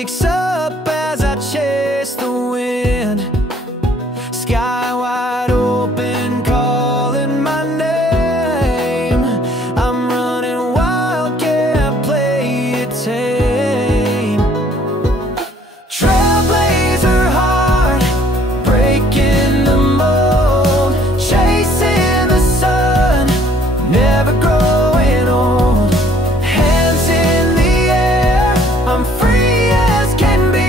wakes up as I chase the wind. Sky wide open, calling my name. I'm running wild, can't play it tame. Trailblazer heart, breaking the mold, chasing the sun, never growing old. Hands in the air, I'm free as can be.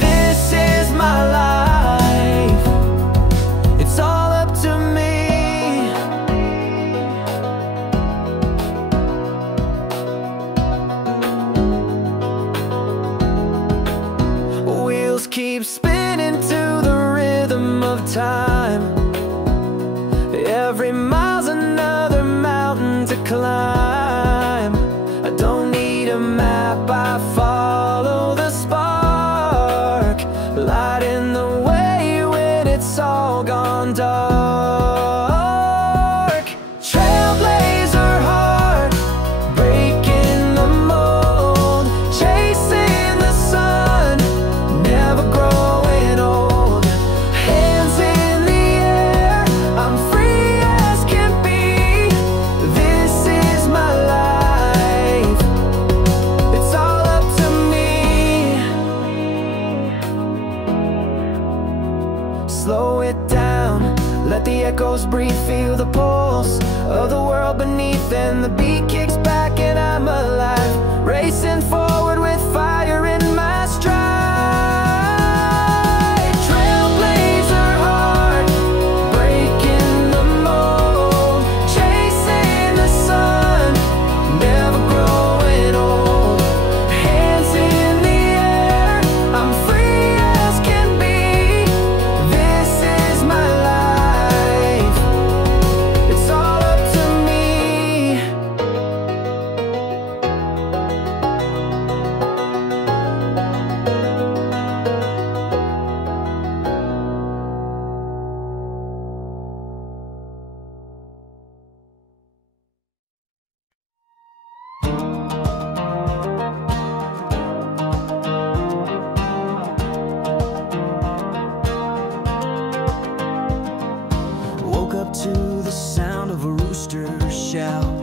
This is my life, it's all up to me. Wheels keep spinning to the rhythm of time. Every mile's another mountain to climb. I don't need a map, I follow the spark, lighting the way when it's all gone dark. Trailblazer heart, breaking the mold, chasing the sun, never growing old. Hands in the air, I'm free as can be. This is my life, it's all up to me. Slow it down, let the echoes breathe, feel the pulse of the world beneath, and the beat kicks back and I'm alive, racing forward with fire in my stride. Trailblazer heart, breaking the mold, chasing the sun, never growing old. Hands in the air, I'm free as can be. This is my life, it's all up to me. Woke up to the sound of a rooster shout,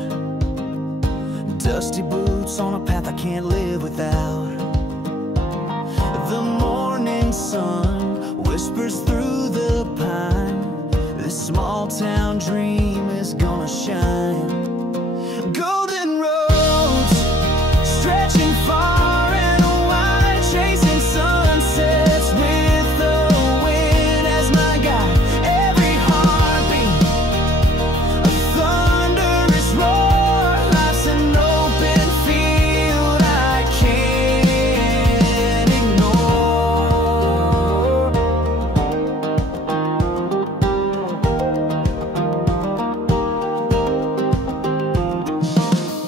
dusty boots on a path I can't live without. The morning sun whispers through the pine, this small town dream is gonna shine. Golden roads stretching far and wide, chasing sunsets with the wind as my guide. Every heartbeat, a thunderous roar, life's an open field I can't ignore.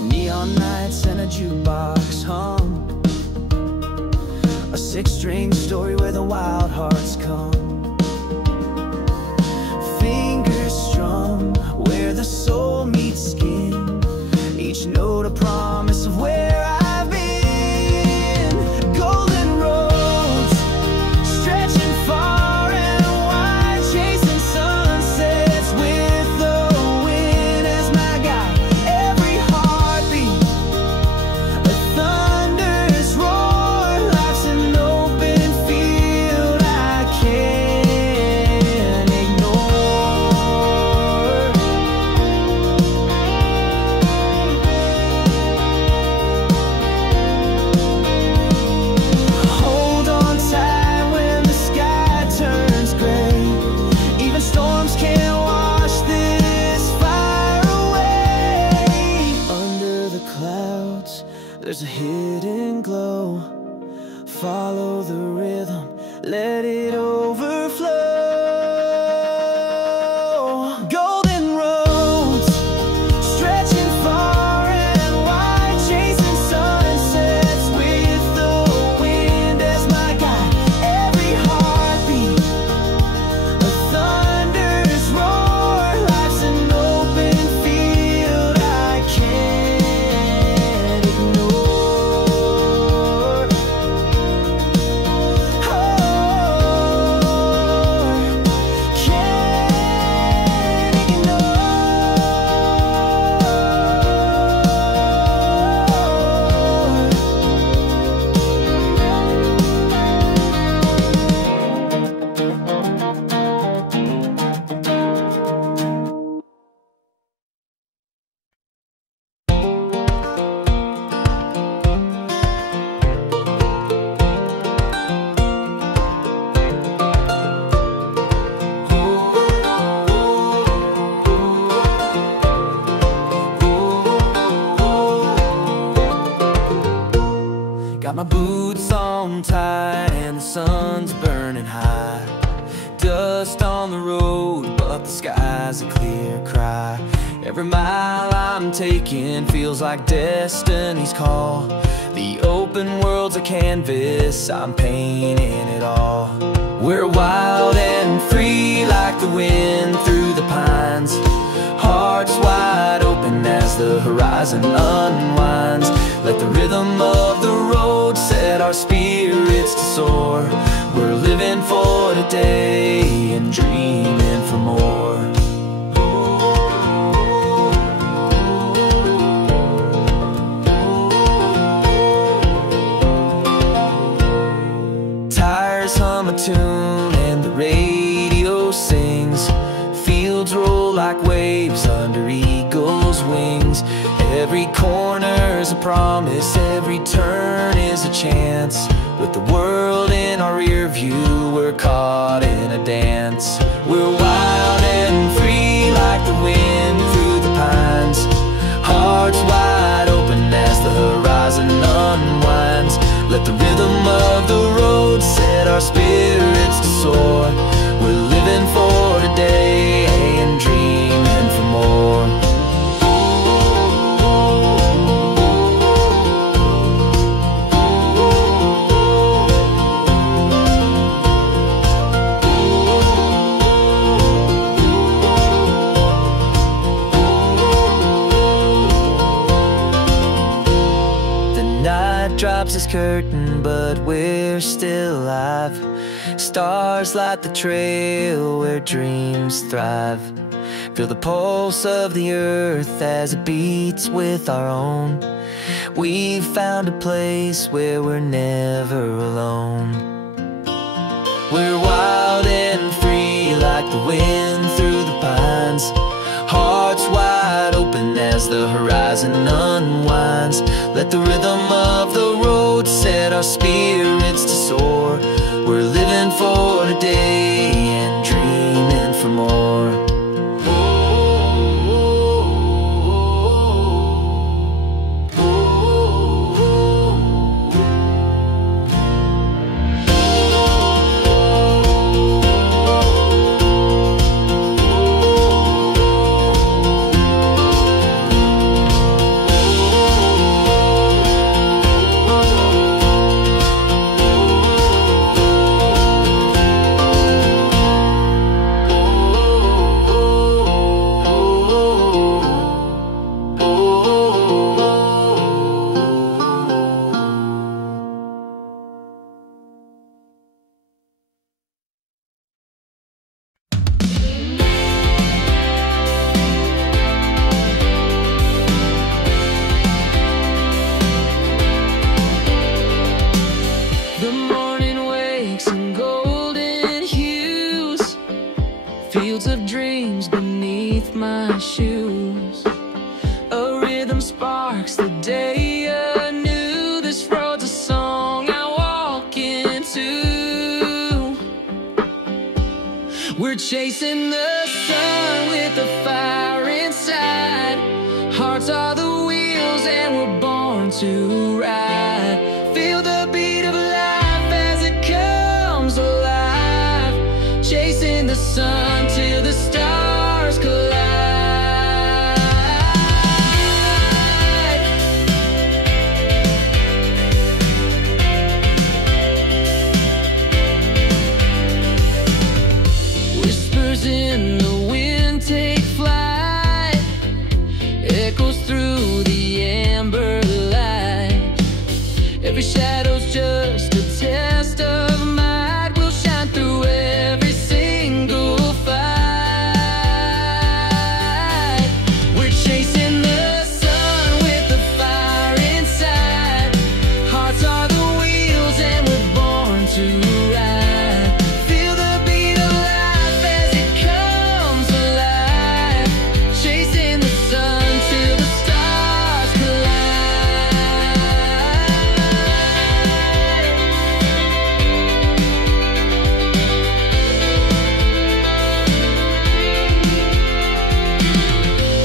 Neon nights and a jukebox hum, a six-string story where the wild hearts come. Fingers strum where the soul meets skin, each note a promise of where I've been. Golden roads stretching far and wide, chasing sunsets with the wind as my guide. Every heartbeat, a thunderous roar, life's an open field I can't ignore. Hold on tight when the sky turns gray, even storms can't wash this fire away. Under the clouds, there's a hidden glow. Follow the rhythm, let it overflow. Golden roads stretching far and wide, chasing sunsets with the wind as my guide. Every heartbeat, a thunderous roar, life's an open field I can't ignore. Got my boots on tight and the sun's burning high. Dust on the road, but the sky's a clear cry. Every mile I'm taking feels like destiny's call. The open world's a canvas, I'm painting it all. We're wild and free like the wind through the pines. Hearts wide open as the horizon unwinds. Let the rhythm of the road set our spirits to soar. We're living for today and dreaming for more. Tires hum a tune and the radio sings. Fields roll like waves under eagles' wings. Every corner's a promise, every turn is a chance. With the world in our rear view, we're caught in a dance. We're wild and free like the wind through the pines. Hearts wide open as the horizon unwinds. Let the rhythm of the road set our spirits to soar. We're living for today and dreaming for more. Drops his curtain, but we're still alive. Stars light the trail where dreams thrive. Feel the pulse of the earth as it beats with our own. We've found a place where we're never alone. We're wild and free like the wind through the pines. Hearts wide open as the horizon unwinds. Let the rhythm of the road set our spirits to soar. We're living for today and dreaming for more. Fields of dreams beneath my shoes. A rhythm sparks the day anew. This road's a song I walk into. We're chasing the sun with the fire inside. Hearts are the wheels and we're born to ride. Feel the beat of life as it comes alive. Chasing the sun till the stars collide. Whispers in the wind take flight. Echoes through the amber light. Every shadow's just a test of might. We'll shine through every single fight. We're chasing the sun with the fire inside. Hearts are the wheels and we're born to ride. Feel the beat of life as it comes alive. Chasing the sun till the stars collide.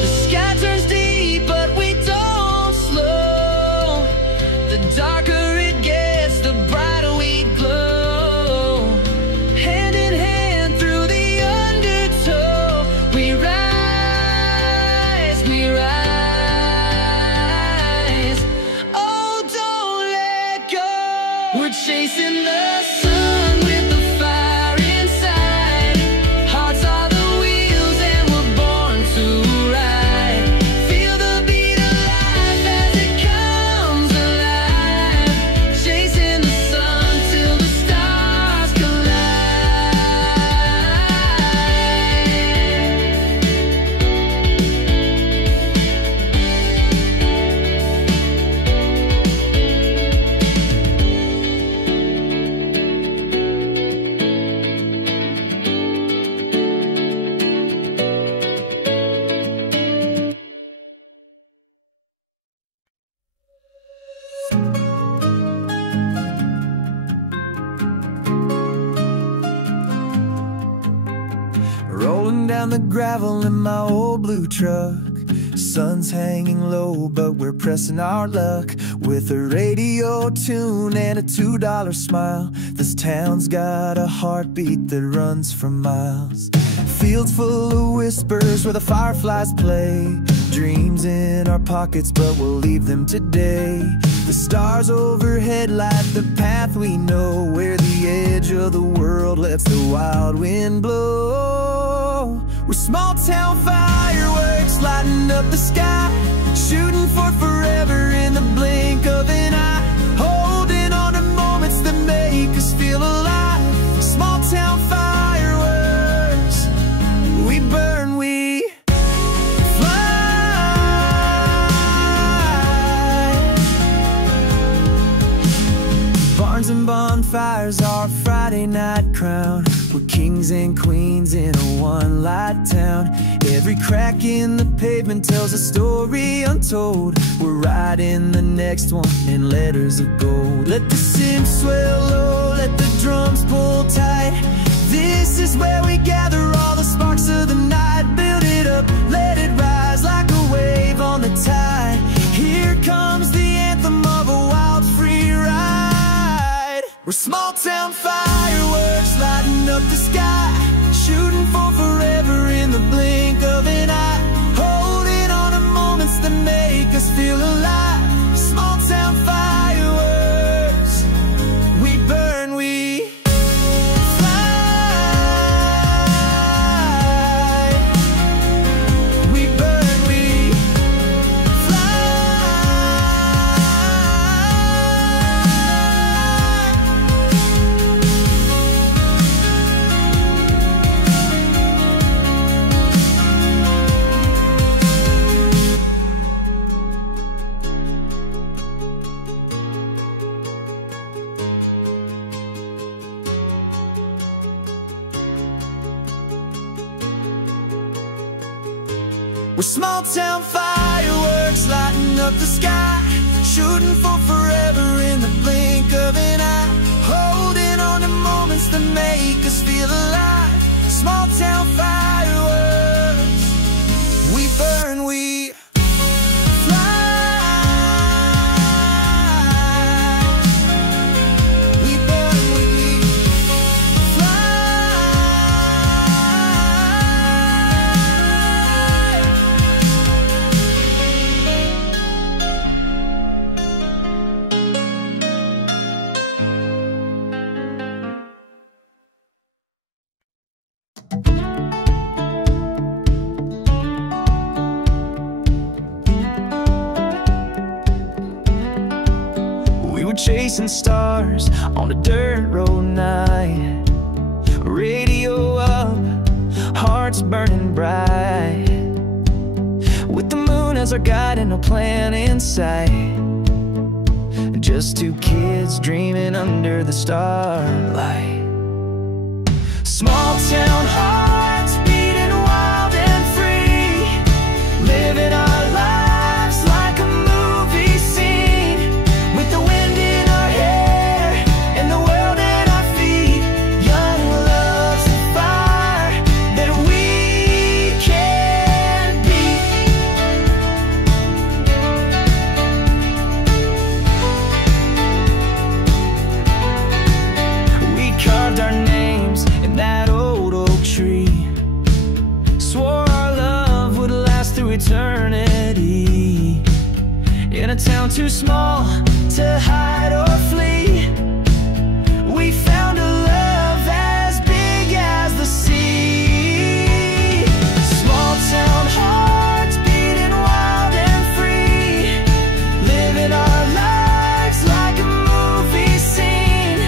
The sky turns deep, but we don't slow. The darker it gets, the brighter we glow. Hand in hand through the undertow, we rise, we rise. Oh, don't let go. We're chasing the sun with the fire inside. Hearts are the wheels and we're born to ride. Feel the beat of life as it comes alive. Chasing the sun till the stars Rolling down the gravel in my old blue truck. Sun's hanging low, but we're pressing our luck. With a radio tune and a $2 smile, this town's got a heartbeat that runs for miles. Fields full of whispers where the fireflies play. Dreams in our pockets, but we'll leave them today. The stars overhead light the path we know, where the edge of the world lets the wild wind blow. We're small town fireworks lighting up the sky, shooting for forever in the blink of an eye, holding on to moments that make us feel alive. Small town fireworks, we burn, we fly. Barns and bonfires are a Friday night crown. We're kings and queens in a one-light town. Every crack in the pavement tells a story untold. We're writing the next one in letters of gold. Let the synth swell low, let the drums pull tight. This is where we gather all the sparks of the night. Build it up, let it rise like a wave on the tide. Here comes the anthem of a wild free ride. We're small town fireworks lighting up the sky, shooting for forever in the blink of an eye, holding on to moments that make us feel alive. Small town fireworks, we burn, we fly. We burn, we We're small town fireworks lighting up the sky, shooting for forever in the blink of an eye, holding on to moments that make us feel alive. Small town fireworks, we burn, we chasing stars on a dirt road night. Radio up, hearts burning bright, with the moon as our guide and no plan in sight. Just two kids dreaming under the starlight. Small town hearts beating wild and free, living our lives like a movie scene, with the wind in our hair and the world at our feet. Young love's a fire that we can't beat. small to hide or flee. We found a love as big as the sea. Small town hearts beating wild and free, living our lives like a movie scene,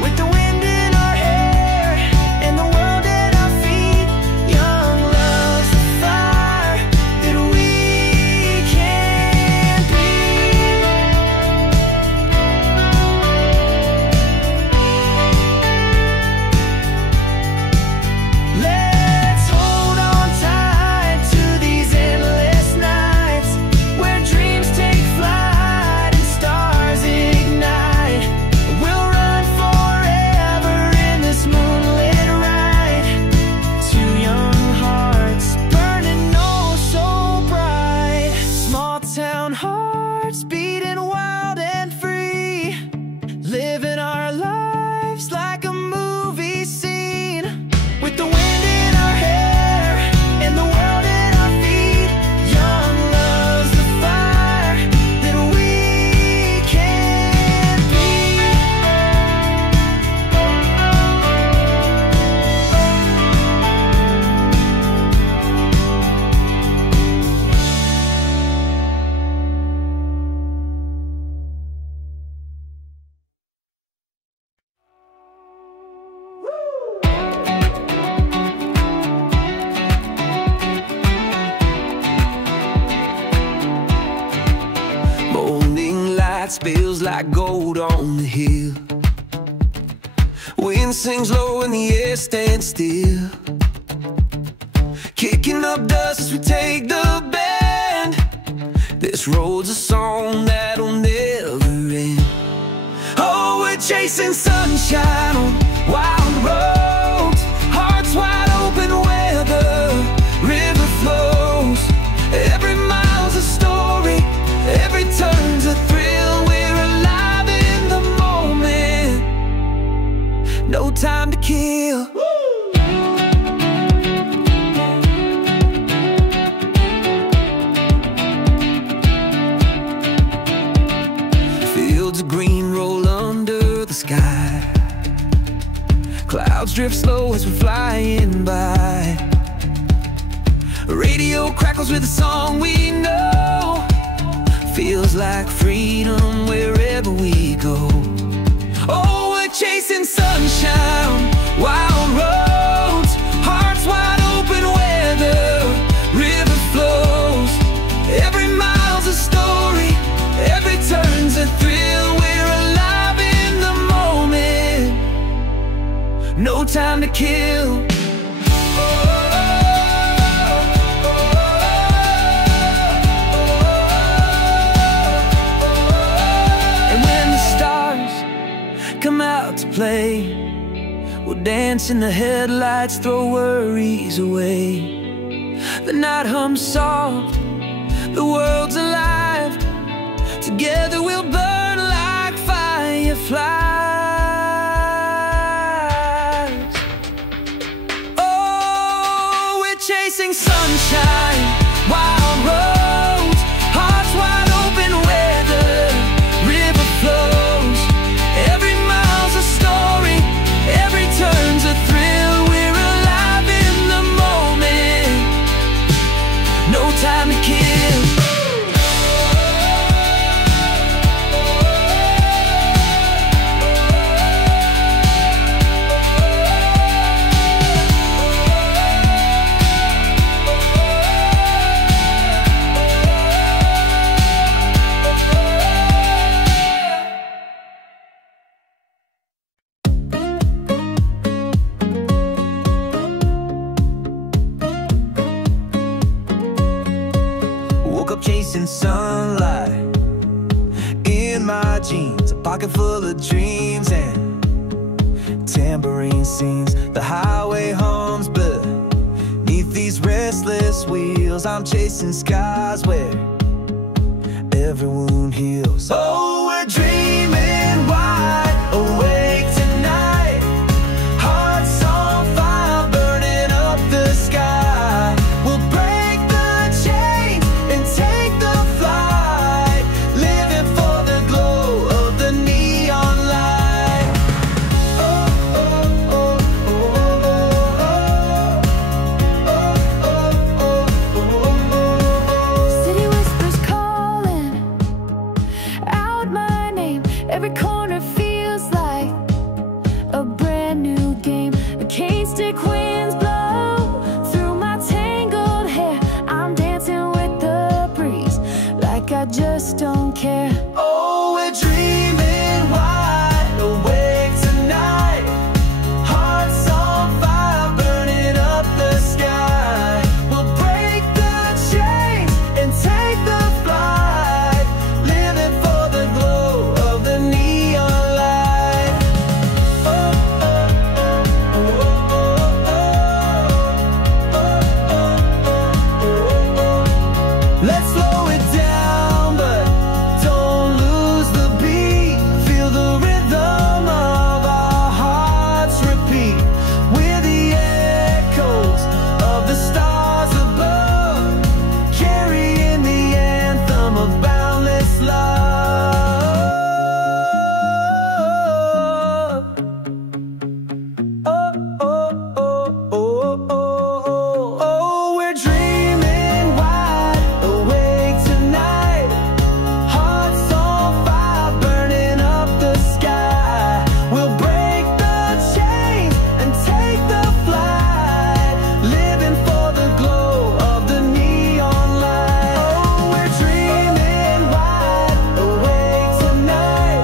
with the wind in our hair and the world at our feet. Young love's the fire that we can't be. Let's hold on tight to these endless nights, where dreams take flight and stars ignite. We'll run forever in this moonlit ride. Two young hearts burning oh so bright. Small town hearts beating wild and free, living our lives like a movie scene, with the wind in our hair and the world at our feet. Young love's the fire that we can't be. Morning light spills like gold on the hill. Wind sings low and the air stands still, kicking up dust as we take the bend. This road's a song that'll never end. Oh, we're chasing sunshine on wild roads, hearts wide open where the river flows. Every mile's a story, every turn's a thrill. We're alive in the moment, no time to kill. Fields of green roll under the sky, clouds drift slow as we're flying by. Radio crackles with a song we know, feels like freedom wherever we go. Oh, we're chasing sunshine, wild roads, hearts wide open where the river flows. Every mile's a story, every turn's a thrill. We're alive in the moment, no time to kill. Come out to play, we'll dance in the headlights, throw worries away. The night hums soft, the world's alive. Together we'll burn like fireflies. Oh, we're chasing sunshine, wild roads, hearts wide open where the river flows. Every mile's a story, every turn's a thrill. We're alive in the moment, no time to kill. Woke up chasing sunlight in my jeans, a pocket full of dreams and tambourine scenes. The highway hums beneath these restless wheels. I'm chasing skies where every wound heals. Oh, we're dreaming wide awake tonight, hearts on fire burning up the sky. We'll break the chains and take the flight, living for just don't care. Oh, we're dreaming wide awake tonight. Hearts on fire, burning up the sky. We'll break the chains and take the flight, living for the glow of the neon light. Oh, oh, oh, oh, oh, oh, oh, oh, oh. Let's slow it down, but don't lose the beat. Feel the rhythm of our hearts repeat. We're the echoes of the stars above, carrying the anthem of boundless love. Oh, oh, oh, oh, oh, oh, oh, we're dreaming wide awake tonight. Hearts on fire, burning up the sky. We'll break the chains and take the flight, living for the glow of the neon light. Oh, we're dreaming wide awake tonight.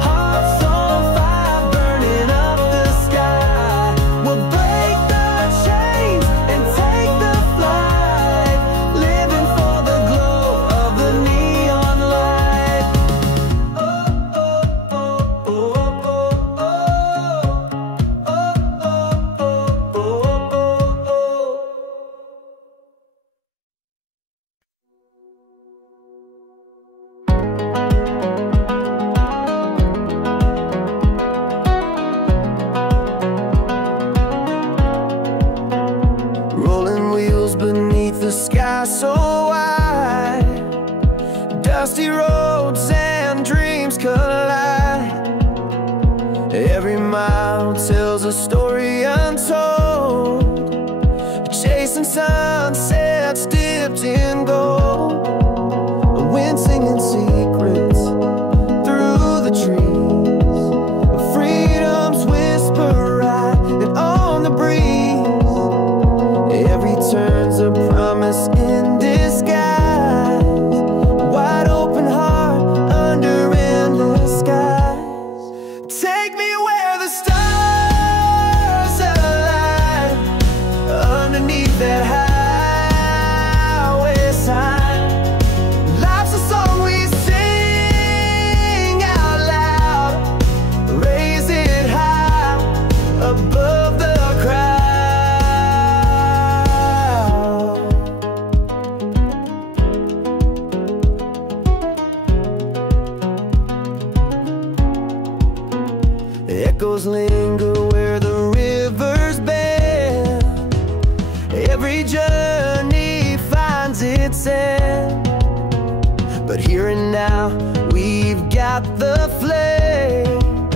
Hearts on fire, burning up the sky. We'll break the chains and take the flight, living for the glow of the neon light. Oh, oh, oh, oh, oh, oh, oh, oh, oh, oh, oh. Rolling wheels beneath the sky so wide, dusty roads and dreams collide. Every mile tells a story untold, chasing sunsets dipped in gold. A wind singing secrets through the trees, freedom's whisper right and on the breeze. Every turn's a promise in disguise, wide open heart under endless skies. Take me where the stars align, underneath that highway sign. Life's a song we sing out loud, raise it high above the crowd. Echoes linger where the rivers bend. Every journey finds its end. But here and now, we've got the flame,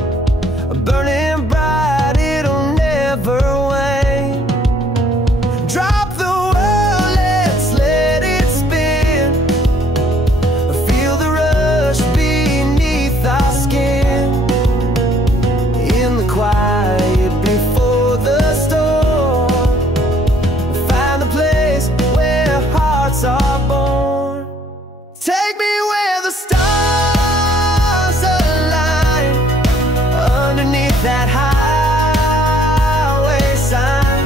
burning bright, it'll never wane. Drop the world, let's let it spin. Feel the rush beneath our skin. In the quiet before the storm, find the place where hearts are born. Take me where the stars align, underneath that highway sign.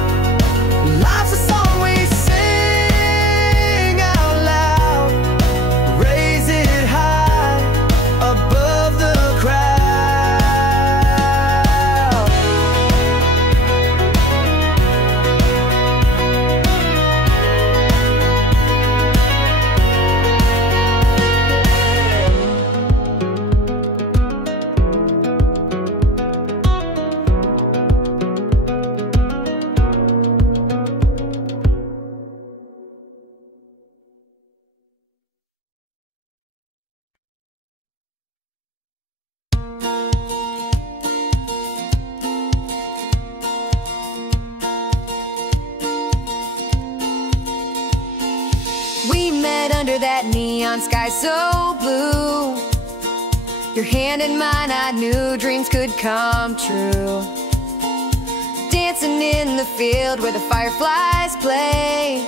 Life's a song we sing out loud, raise it high above the crowd. We met under that neon sky so blue. Your hand in mine, I knew dreams could come true. Dancing in the field where the fireflies play,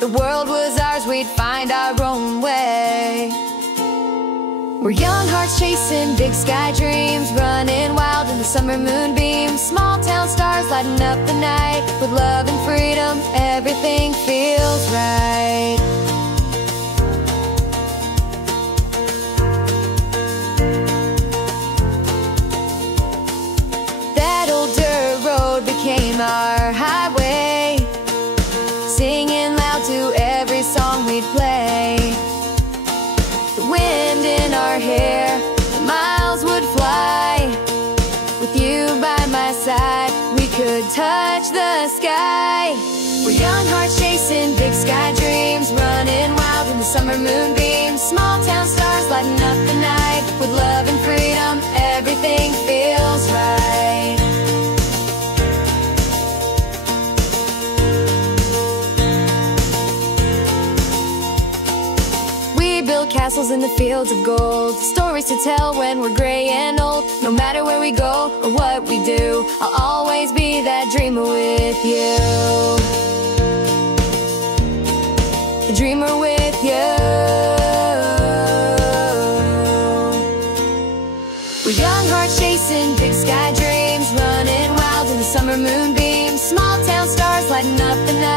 the world was ours, we'd find our own way. We're young hearts chasing big sky dreams, running wild in the summer moonbeams. Small town stars lighting up the night. With love and freedom, everything feels right. That old dirt road became our highway, singing loud to every song we'd play. The wind in our hair, the miles would fly. With you by my side, we could touch the sky. We're young hearts chasing big sky dreams, running wild in the summer moonbeams. Small town stars lighting up the night. With love and freedom, everything feels right. Build castles in the fields of gold, stories to tell when we're gray and old. No matter where we go or what we do, I'll always be that dreamer with you. The dreamer with you. We're young hearts chasing big sky dreams, running wild in the summer moonbeams. Small town stars lighting up the night.